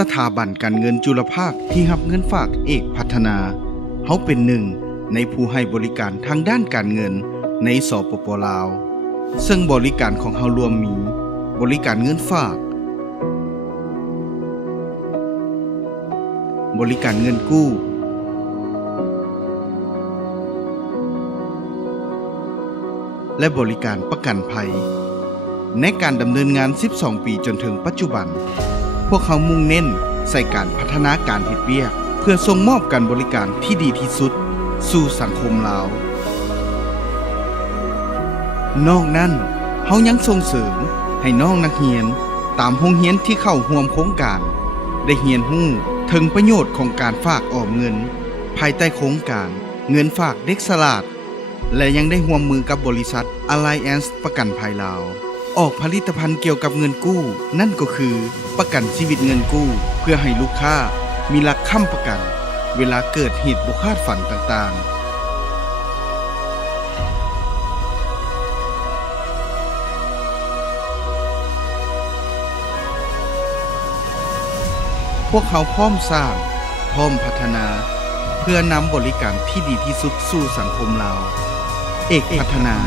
สถาบันการเงินจุลภาคที่รับเงินฝากเอกพัฒนาเฮาเป็นหนึ่งในผู้ให้บริการทางด้านการเงินในสปป.ลาวซึ่งบริการของเฮารวมมีบริการเงินฝากบริการเงินกู้และบริการประกันภัยในการดำเนินงาน12ปีจนถึงปัจจุบันพวกเขามุ่งเน้นใส่การพัฒนาการเฮ็ดเวียกเพื่อส่งมอบการบริการที่ดีที่สุดสู่สังคมลาวนอกนั้นเฮายังส่งเสริมให้น้องนักเรียนตามโรงเรียนที่เข้าร่วมโครงการได้เรียนรู้ถึงประโยชน์ของการฝากออมเงินภายใต้โครงการเงินฝากเด็กฉลาดและยังได้ร่วมมือกับบริษัท Alliance ประกันภัยลาวออกผลิตภัณฑ์เกี่ยวกับเงินกู้นั่นก็คือประกันชีวิตเงินกู้เพื่อให้ลูกค้ามีหลักค้ำประกันเวลาเกิดเหตุบ่คาดฝันต่างๆพวกเขาพร้อมสร้างพร้อมพัฒนาเพื่อนำบริการที่ดีที่สุดสู่สังคมลาวเอกพัฒนา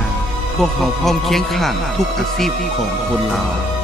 พวกเขาพร้อมเคียงข้างทุกอาชีพของคนลาว